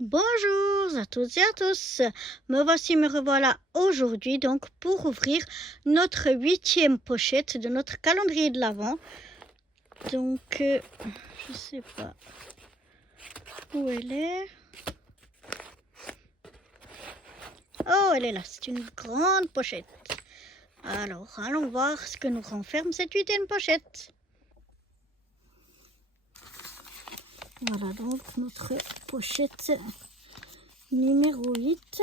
Bonjour à toutes et à tous, me revoilà aujourd'hui donc pour ouvrir notre 8e pochette de notre calendrier de l'Avent. Donc je sais pas où elle est. Oh, elle est là, c'est une grande pochette. Alors allons voir ce que nous renferme cette 8e pochette. Voilà donc notre pochette numéro 8.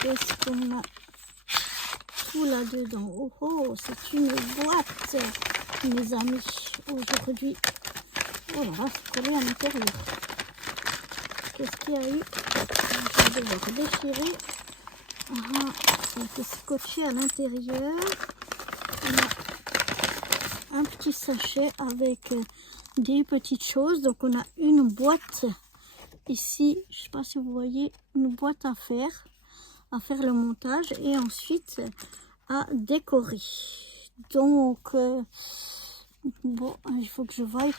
Qu'est-ce qu'on a tout là-dedans? Oh oh, c'est une boîte, mes amis, aujourd'hui. Oh là là, c'est collé à l'intérieur. Qu'est-ce qu'il y a eu? Je vais devoir déchirer. Ça a été scotché à l'intérieur. On a un petit sachet avec des petites choses. Donc on a une boîte ici, je ne sais pas si vous voyez, une boîte à faire le montage et ensuite à décorer. Donc bon, il faut que je voie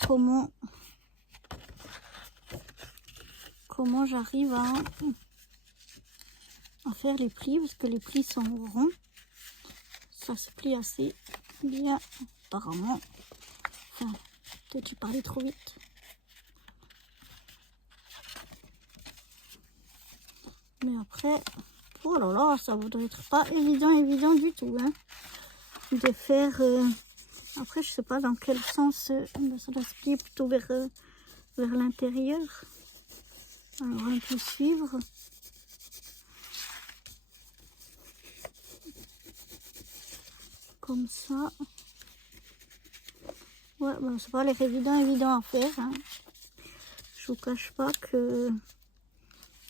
comment j'arrive à faire les plis, parce que les plis sont ronds. Ça se plie assez bien apparemment. Enfin, peut-être j'ai parlé trop vite. Mais après, oh là là, ça ne doit être pas évident du tout, hein, de faire. Après, je sais pas dans quel sens ça doit se plier, plutôt vers l'intérieur. Alors, on peut suivre. Comme ça. Ouais, bon, c'est pas l'air évident à faire, hein. Je vous cache pas que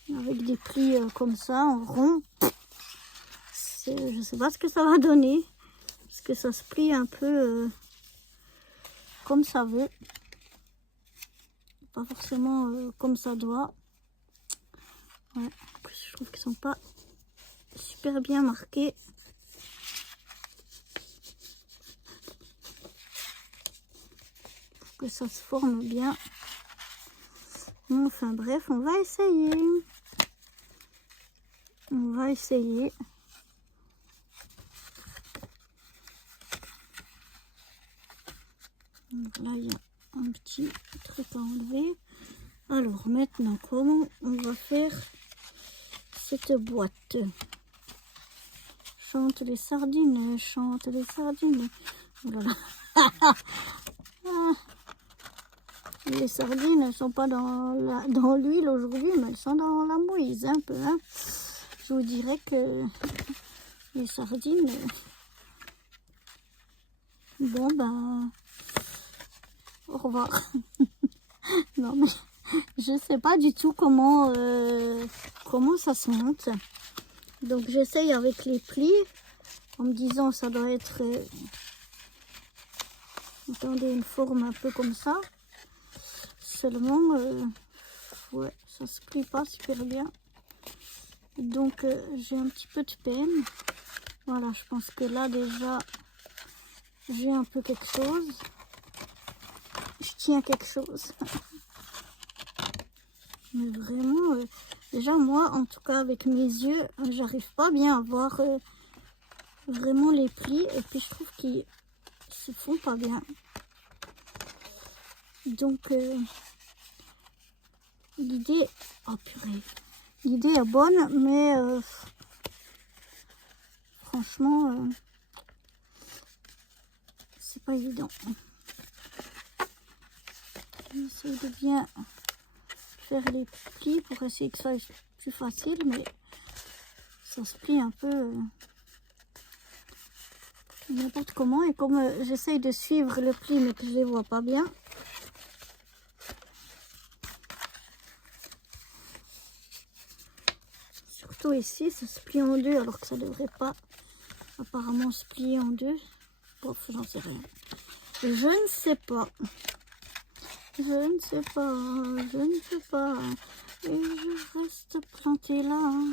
avec des plis comme ça en rond, je sais pas ce que ça va donner, parce que ça se plie un peu comme ça veut, pas forcément comme ça doit. Ouais, en plus je trouve qu'ils sont pas super bien marqués. Pour que ça se forme bien. Enfin bref, on va essayer. Donc là, il y a un petit truc à enlever. Alors maintenant, comment on va faire cette boîte? Chante les sardines, chante les sardines. Oh là là. Les sardines ne sont pas dans l'huile aujourd'hui, mais elles sont dans la mouise un peu, hein. Je vous dirais que les sardines, bon ben, au revoir. Non mais je sais pas du tout comment ça se monte. Donc j'essaye avec les plis en me disant ça doit être attendez, une forme un peu comme ça. Seulement ouais, ça se plie pas super bien. Donc j'ai un petit peu de peine. Voilà, je pense que là déjà j'ai un peu quelque chose. Je tiens quelque chose. Mais vraiment, déjà moi, en tout cas avec mes yeux, j'arrive pas bien à voir vraiment les plis. Et puis je trouve qu'ils se font pas bien. Donc l'idée, oh purée, l'idée est bonne, mais franchement, c'est pas évident. J'essaie de bien faire les plis pour essayer que ça soit plus facile, mais ça se plie un peu n'importe comment. Et comme j'essaye de suivre le pli mais que je les vois pas bien, surtout ici ça se plie en deux alors que ça devrait pas apparemment se plier en deux. Bon, j'en sais rien, je ne sais pas. Et je reste plantée là, hein.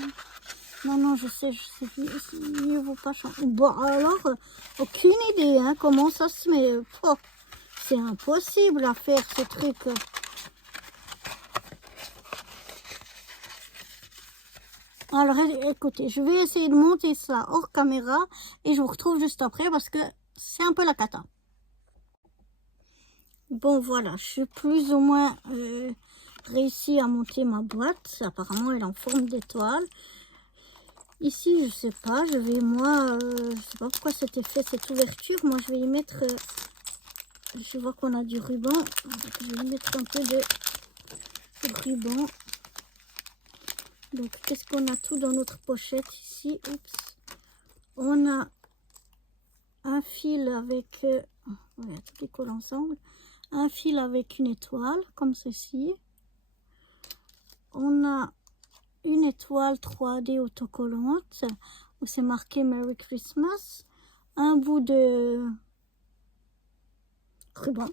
Non, je sais, mieux vaut pas changer. Bon, alors, aucune idée, hein, comment ça se met. Oh, c'est impossible à faire, ce truc. Alors, écoutez, je vais essayer de monter ça hors caméra et je vous retrouve juste après parce que c'est un peu la cata. Bon, voilà, je suis plus ou moins réussi à monter ma boîte. Apparemment, elle est en forme d'étoile. Ici, je sais pas, je sais pas pourquoi c'était fait cette ouverture. Moi, je vais y mettre, je vois qu'on a du ruban. Donc, je vais y mettre un peu de ruban. Donc, qu'est-ce qu'on a tout dans notre pochette ici? Oups. On a un fil avec, voilà, tout qui colle ensemble. Un fil avec une étoile, comme ceci. On a une étoile 3D autocollante où c'est marqué Merry Christmas, un bout de ruban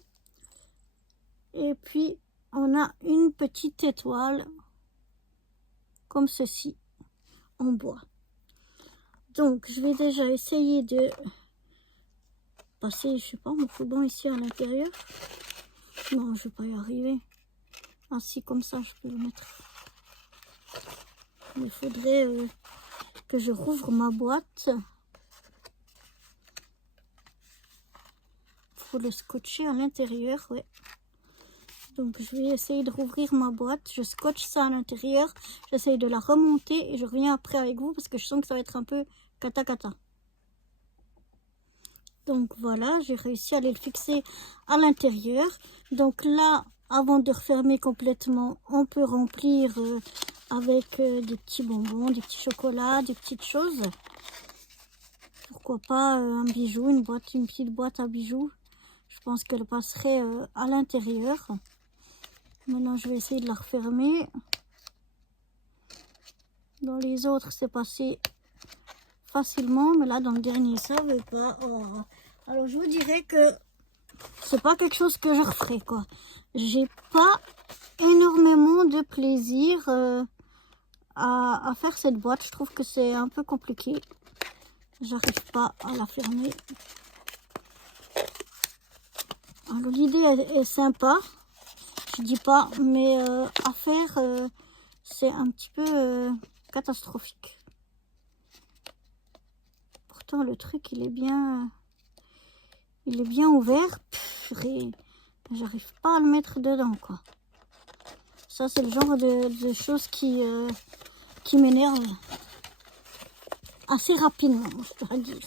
et puis on a une petite étoile comme ceci en bois. Donc je vais déjà essayer de passer, je sais pas, mon ruban ici à l'intérieur. Non, je vais pas y arriver. Ainsi comme ça je peux le mettre. Il faudrait que je rouvre ma boîte. Faut le scotcher à l'intérieur, ouais. Donc je vais essayer de rouvrir ma boîte. Je scotche ça à l'intérieur. J'essaye de la remonter et je reviens après avec vous parce que je sens que ça va être un peu cata. Donc voilà, j'ai réussi à aller le fixer à l'intérieur. Donc là, avant de refermer complètement, on peut remplir avec des petits bonbons, des petits chocolats, des petites choses. Pourquoi pas un bijou, une petite boîte à bijoux. Je pense qu'elle passerait à l'intérieur. Maintenant, je vais essayer de la refermer. Dans les autres, c'est passé facilement, mais là, dans le dernier, ça ne veut pas. Oh. Alors, je vous dirais que c'est pas quelque chose que je referai, quoi. J'ai pas énormément de plaisir à faire cette boîte. Je trouve que c'est un peu compliqué. J'arrive pas à la fermer. Alors, l'idée est sympa. Je dis pas, mais à faire, c'est un petit peu catastrophique. Pourtant, le truc, il est bien ouvert. J'arrive pas à le mettre dedans, quoi. Ça, c'est le genre de choses qui m'énerve assez rapidement, je dois dire.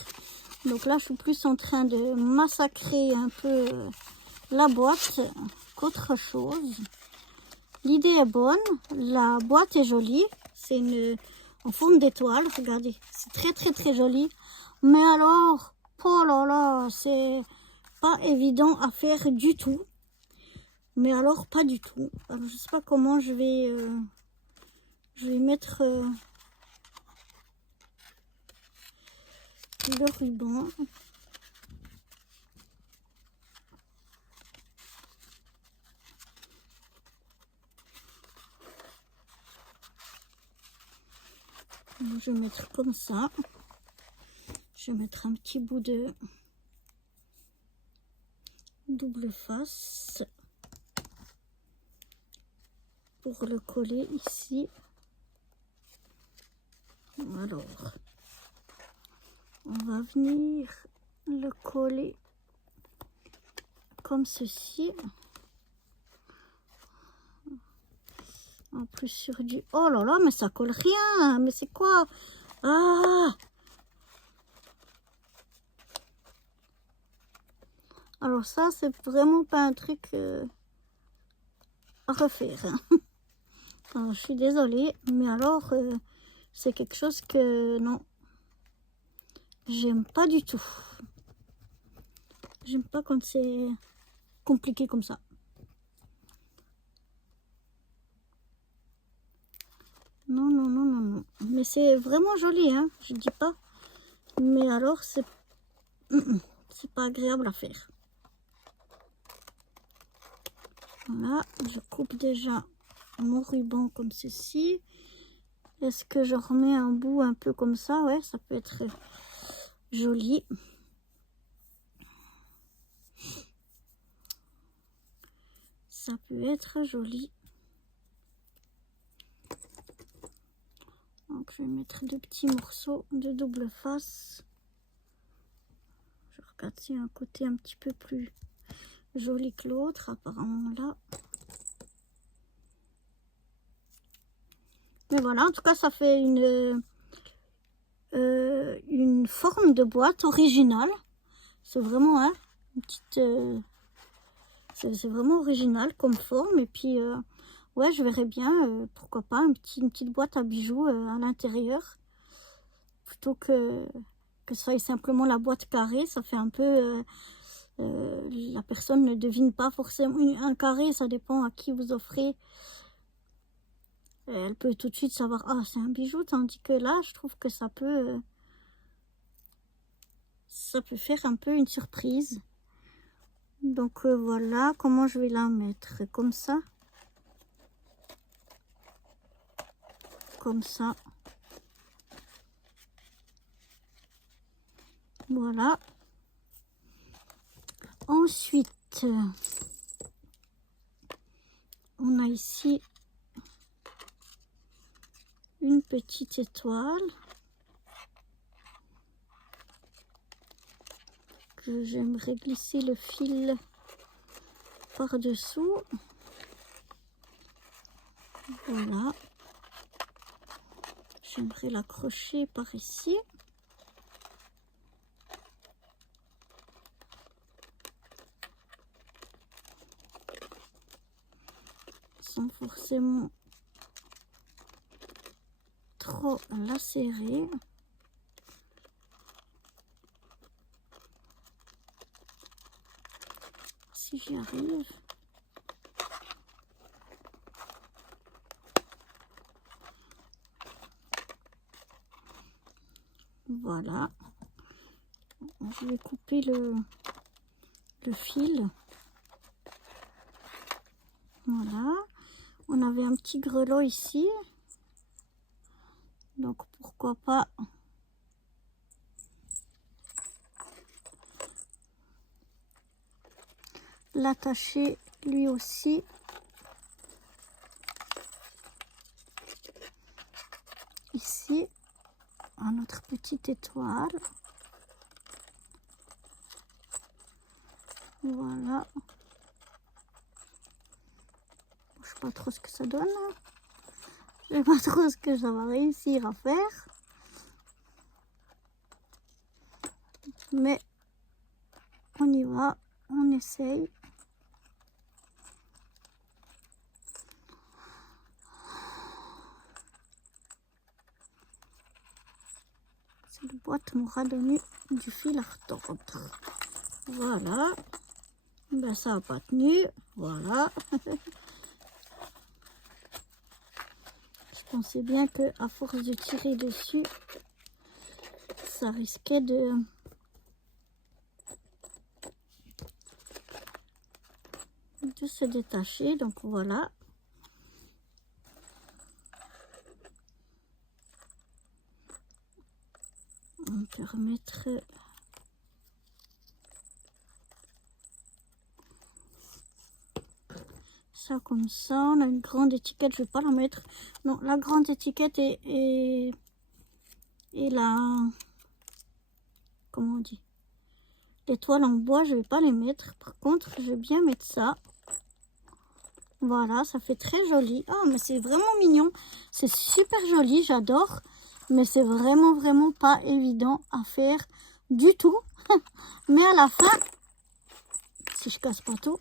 Donc là, je suis plus en train de massacrer un peu la boîte qu'autre chose. L'idée est bonne, la boîte est jolie, c'est en forme d'étoile, regardez, c'est très joli. Mais alors, oh là là, c'est pas évident à faire du tout. Mais alors, pas du tout. Alors, je sais pas comment je vais mettre le ruban. Je vais mettre comme ça. Je vais mettre un petit bout de double face pour le coller ici. Alors, on va venir le coller comme ceci. En plus sur du... Oh là là, mais ça colle rien. Mais c'est quoi? Ah! Alors ça, c'est vraiment pas un truc à refaire. Alors, je suis désolée, mais alors, c'est quelque chose que, non, j'aime pas du tout. J'aime pas quand c'est compliqué comme ça. Non. Mais c'est vraiment joli, hein, je dis pas. Mais alors, c'est pas agréable à faire. Voilà, je coupe déjà mon ruban comme ceci. Est-ce que je remets un bout un peu comme ça? Ouais, ça peut être joli. Ça peut être joli. Donc je vais mettre deux petits morceaux de double face. Je regarde s'il y a un côté un petit peu plus joli que l'autre. Apparemment là. Mais voilà, en tout cas ça fait une forme de boîte originale. C'est vraiment une petite... c'est vraiment original comme forme. Et puis, ouais, je verrais bien, pourquoi pas, une petite boîte à bijoux à l'intérieur. Plutôt que ça soit simplement la boîte carrée. Ça fait un peu... la personne ne devine pas forcément un carré. Ça dépend à qui vous offrez. Elle peut tout de suite savoir, ah, c'est un bijou. Tandis que là, je trouve que ça peut faire un peu une surprise. Donc voilà comment je vais la mettre, comme ça, voilà. Ensuite, on a ici une petite étoile que j'aimerais glisser le fil par-dessous. Voilà. J'aimerais l'accrocher par ici. Sans forcément trop la serrer. Si j'y arrive. Voilà. Je vais couper le fil. Voilà. On avait un petit grelot ici. Donc pourquoi pas l'attacher lui aussi. Ici, à notre petite étoile. Voilà. Je sais pas trop ce que ça donne. Je sais pas trop ce que ça va réussir à faire. Mais on y va, on essaye. Cette boîte m'aura donné du fil à retordre. Voilà. Ben ça n'a pas tenu. Voilà. Je pensais bien que à force de tirer dessus, ça risquait de se détacher. Donc voilà. On peut remettre ça comme ça. On a une grande étiquette, je vais pas la mettre. Non, la grande étiquette et la, comment on dit, l'étoile en bois, je vais pas les mettre. Par contre, je vais bien mettre ça. Voilà, ça fait très joli. Ah, mais c'est vraiment mignon. C'est super joli, j'adore. Mais c'est vraiment pas évident à faire du tout. Mais à la fin, si je casse pas tout,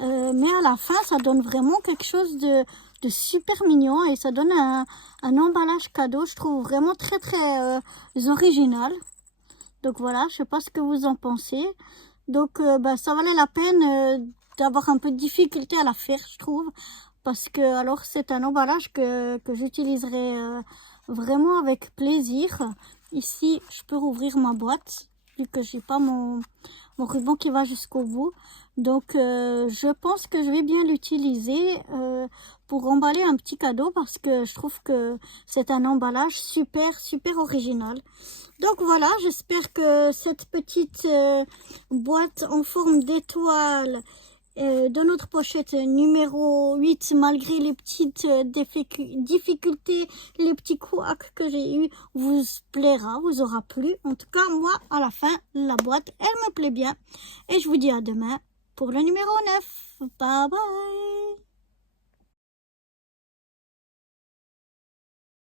mais à la fin, ça donne vraiment quelque chose de super mignon. Et ça donne un emballage cadeau, je trouve vraiment très original. Donc voilà, je sais pas ce que vous en pensez. Donc bah, ça valait la peine d'avoir un peu de difficulté à la faire, je trouve. Parce que alors c'est un emballage que j'utiliserai vraiment avec plaisir. Ici, je peux rouvrir ma boîte, vu que j'ai pas mon ruban qui va jusqu'au bout. Donc je pense que je vais bien l'utiliser pour emballer un petit cadeau parce que je trouve que c'est un emballage super, super original. Donc voilà, j'espère que cette petite boîte en forme d'étoile de notre pochette numéro 8, malgré les petites difficultés, les petits couacs que j'ai eu, vous plaira, vous aura plu. En tout cas, moi, à la fin, la boîte, elle me plaît bien. Et je vous dis à demain pour le numéro 9. Bye bye!